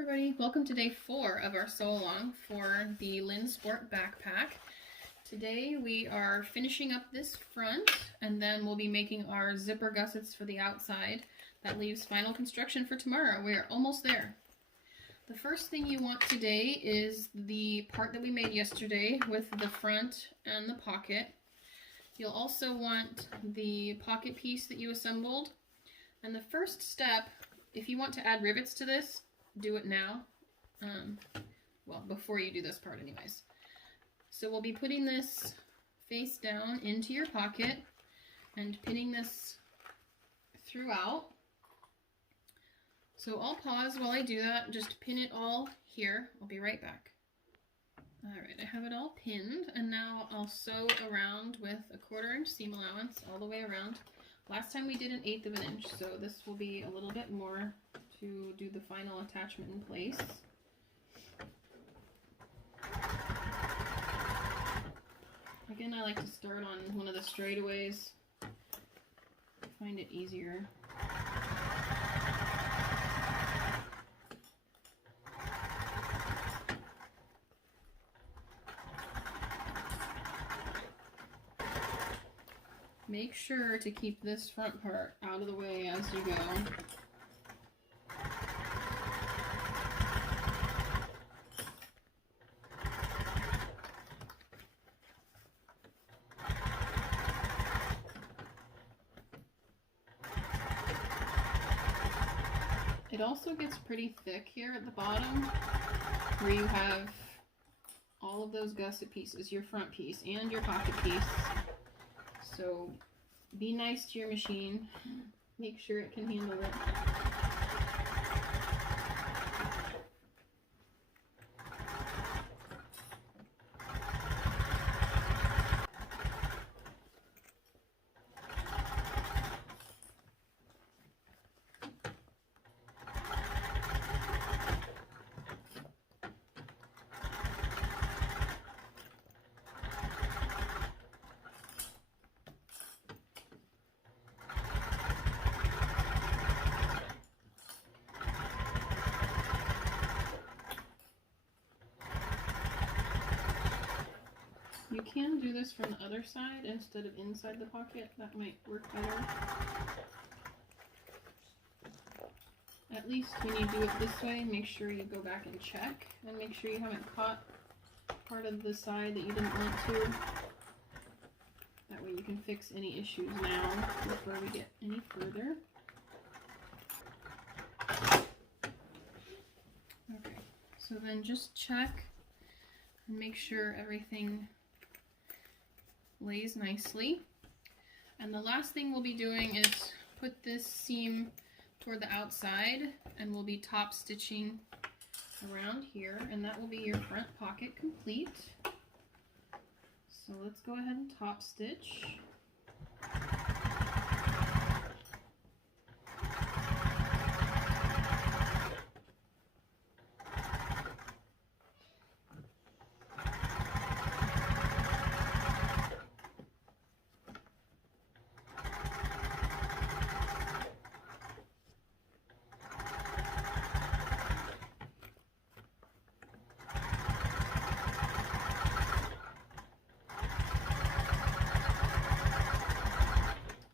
everybody, welcome to day 4 of our sew along for the LindSport backpack. Today we are finishing up this front and then we'll be making our zipper gussets for the outside. That leaves final construction for tomorrow. We are almost there. The first thing you want today is the part that we made yesterday with the front and the pocket. You'll also want the pocket piece that you assembled. And the first step, if you want to add rivets to this, do it now. Well, before you do this part anyways. So we'll be putting this face down into your pocket and pinning this throughout. So I'll pause while I do that, just pin it all here. I'll be right back. Alright, I have it all pinned, and now I'll sew around with a 1/4 inch seam allowance all the way around. Last time we did 1/8 of an inch, so this will be a little bit more to do the final attachment in place. Again, I like to start on one of the straightaways. I find it easier. Make sure to keep this front part out of the way as you go. It also gets pretty thick here at the bottom where you have all of those gusset pieces, your front piece and your pocket piece. So be nice to your machine. Make sure it can handle it. You can do this from the other side instead of inside the pocket. That might work better. At least when you do it this way, make sure you go back and check and make sure you haven't caught part of the side that you didn't want to. That way you can fix any issues now before we get any further. Okay, so then just check and make sure everything lays nicely. And the last thing we'll be doing is put this seam toward the outside, and we'll be top stitching around here, and that will be your front pocket complete. So let's go ahead and top stitch.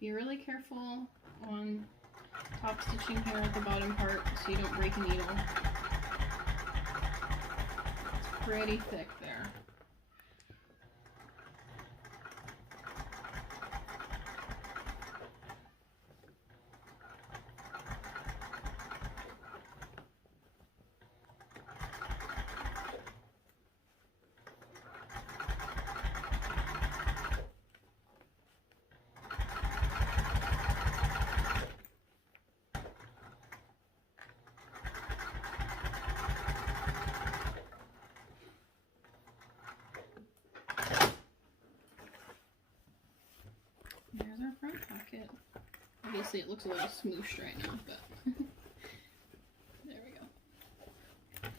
Be really careful on top stitching here at the bottom part so you don't break a needle. It's pretty thick there. There's our front pocket. Obviously it looks a little smooshed right now, but there we go.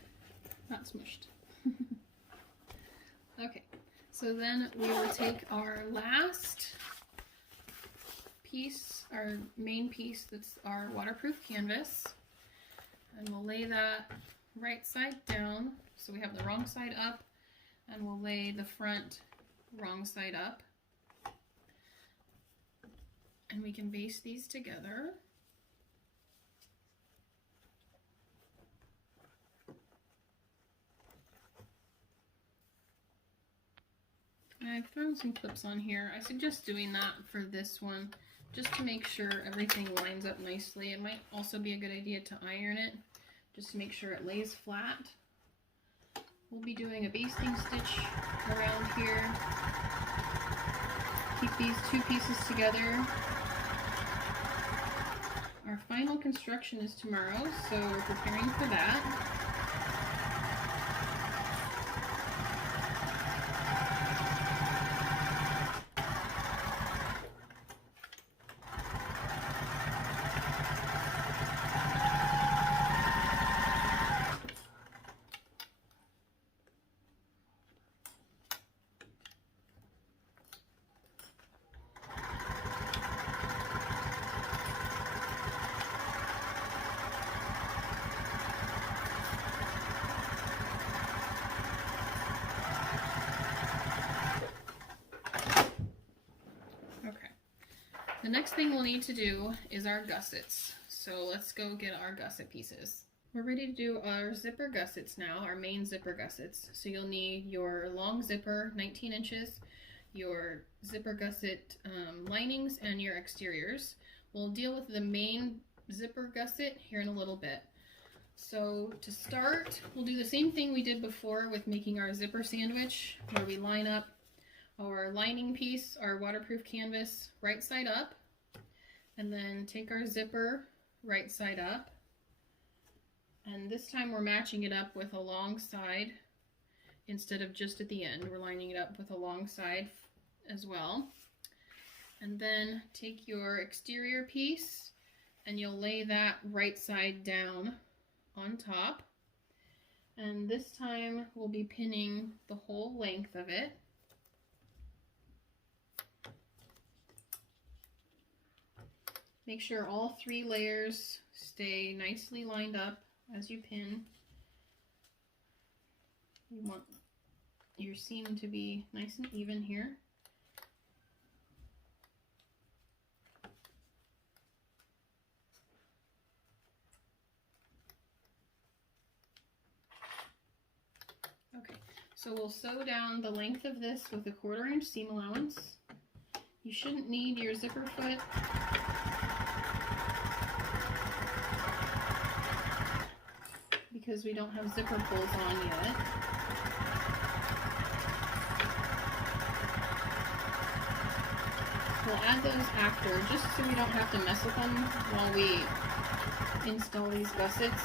Not smushed. Okay, so then we will take our last piece, our main piece, that's our waterproof canvas, and we'll lay that right side down, so we have the wrong side up, and we'll lay the front wrong side up. And we can baste these together. I've thrown some clips on here. I suggest doing that for this one, just to make sure everything lines up nicely. It might also be a good idea to iron it, just to make sure it lays flat. We'll be doing a basting stitch around here. Keep these two pieces together. Our final construction is tomorrow, so we're preparing for that. The next thing we'll need to do is our gussets. So let's go get our gusset pieces. We're ready to do our zipper gussets now, our main zipper gussets. So you'll need your long zipper, 19 inches, your zipper gusset linings, and your exteriors. We'll deal with the main zipper gusset here in a little bit. So to start, we'll do the same thing we did before with making our zipper sandwich, where we line up our lining piece, our waterproof canvas, right side up, and then take our zipper right side up, and this time we're matching it up with a long side instead of just at the end. We're lining it up with a long side as well. And then take your exterior piece and you'll lay that right side down on top, and this time we'll be pinning the whole length of it. Make sure all 3 layers stay nicely lined up as you pin. You want your seam to be nice and even here. Okay, so we'll sew down the length of this with a 1/4 inch seam allowance. You shouldn't need your zipper foot. Because we don't have zipper pulls on yet. We'll add those after, just so we don't have to mess with them while we install these gussets.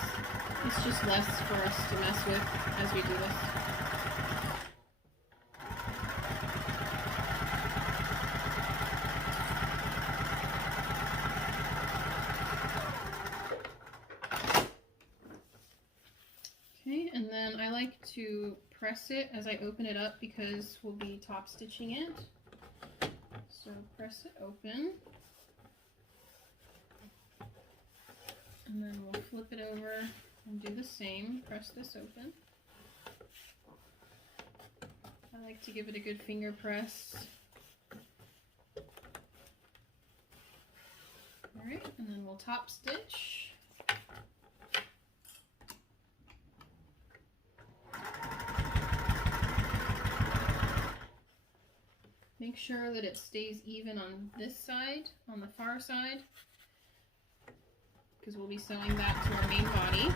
It's just less for us to mess with as we do this. And then I like to press it as I open it up because we'll be top stitching it. So press it open. And then we'll flip it over and do the same. Press this open. I like to give it a good finger press. Alright, and then we'll top stitch. Make sure that it stays even on this side, on the far side, because we'll be sewing that to our main body.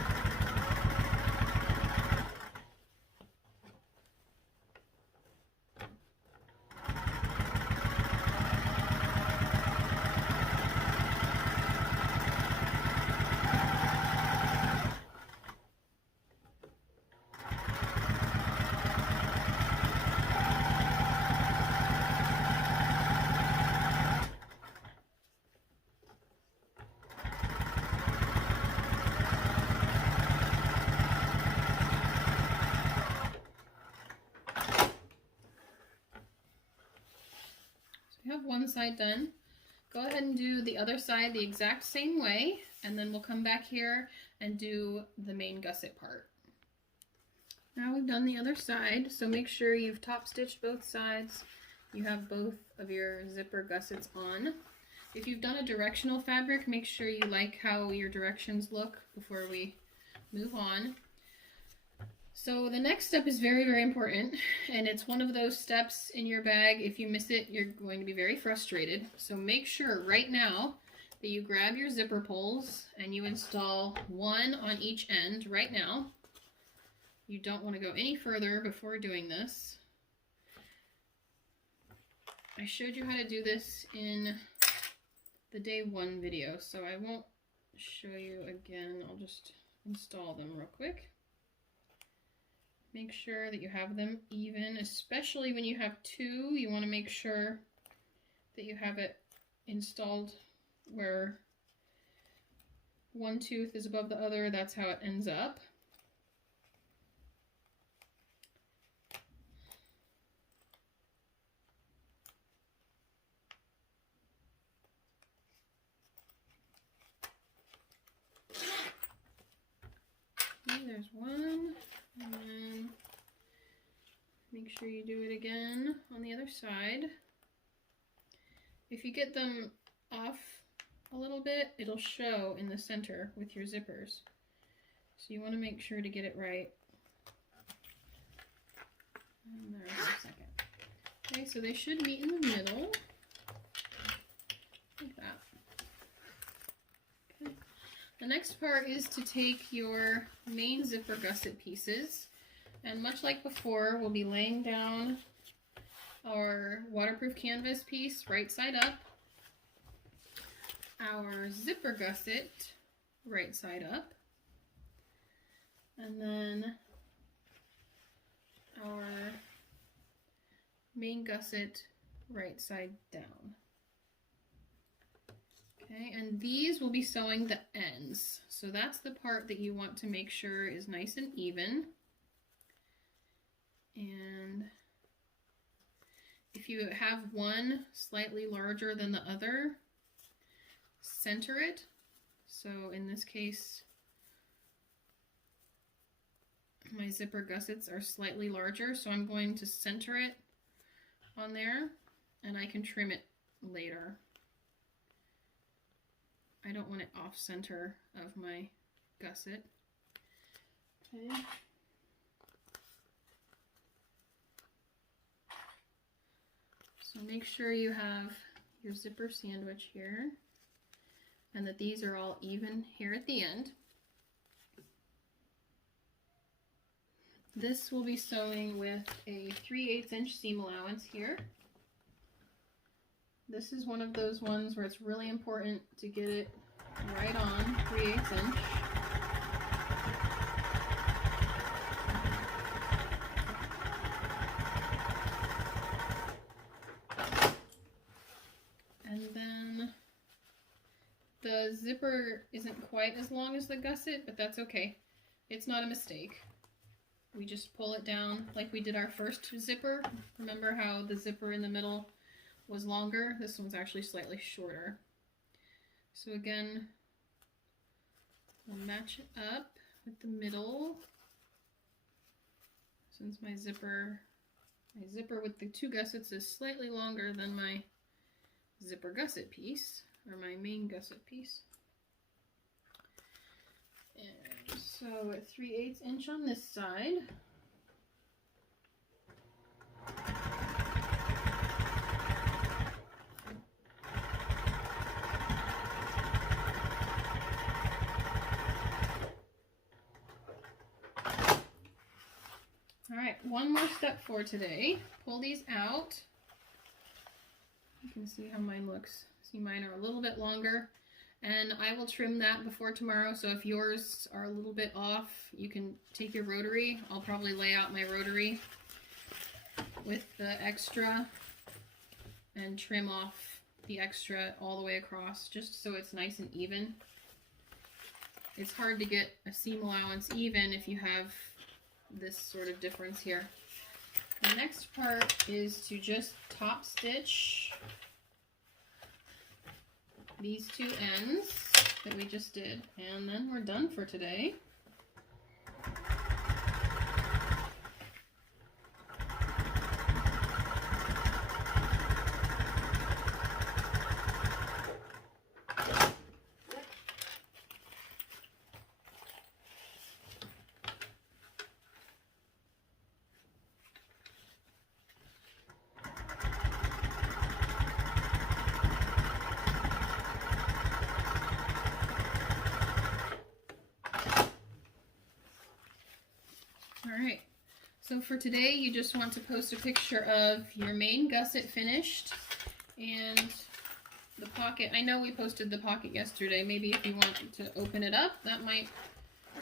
Have one side done. Go ahead and do the other side the exact same way, and then we'll come back here and do the main gusset part. Now we've done the other side, so make sure you've top stitched both sides. You have both of your zipper gussets on. If you've done a directional fabric, make sure you like how your directions look before we move on. So the next step is very, very important, and it's one of those steps in your bag. If you miss it, you're going to be very frustrated. So make sure right now that you grab your zipper pulls and you install one on each end right now. You don't want to go any further before doing this. I showed you how to do this in the day 1 video, so I won't show you again. I'll just install them real quick. Make sure that you have them even, especially when you have 2. You want to make sure that you have it installed where one tooth is above the other. That's how it ends up. Okay, there's one, and then make sure you do it again on the other side. If you get them off a little bit, it'll show in the center with your zippers. So you want to make sure to get it right. And there's a second. Okay, so they should meet in the middle, like that. Okay. The next part is to take your main zipper gusset pieces, and much like before, we'll be laying down our waterproof canvas piece right side up, our zipper gusset right side up, and then our main gusset right side down. Okay, and these will be sewing the ends. So that's the part that you want to make sure is nice and even. And if you have one slightly larger than the other, center it. So in this case, my zipper gussets are slightly larger, so I'm going to center it on there, and I can trim it later. I don't want it off center of my gusset. Okay. So make sure you have your zipper sandwich here, and that these are all even here at the end. This will be sewing with a 3/8 inch seam allowance here. This is one of those ones where it's really important to get it right on 3/8 inch. And then the zipper isn't quite as long as the gusset, but that's okay. It's not a mistake. We just pull it down like we did our first zipper. Remember how the zipper in the middle was longer? This one's actually slightly shorter. So again, we'll match it up with the middle. Since my zipper with the 2 gussets is slightly longer than my zipper gusset piece, or my main gusset piece. And so at 3/8 inch on this side. All right, one more step for today. Pull these out. You can see how mine looks. See, mine are a little bit longer, and I will trim that before tomorrow. So if yours are a little bit off, you can take your rotary. I'll probably lay out my rotary with the extra and trim off the extra all the way across, just so it's nice and even. It's hard to get a seam allowance even if you have this sort of difference here. The next part is to just top stitch these 2 ends that we just did, and then we're done for today. Alright, so for today you just want to post a picture of your main gusset finished and the pocket. I know we posted the pocket yesterday. Maybe if you want to open it up, that might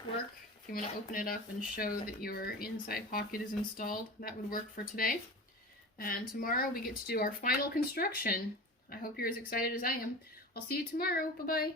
work. If you want to open it up and show that your inside pocket is installed, that would work for today. And tomorrow we get to do our final construction. I hope you're as excited as I am. I'll see you tomorrow. Bye-bye.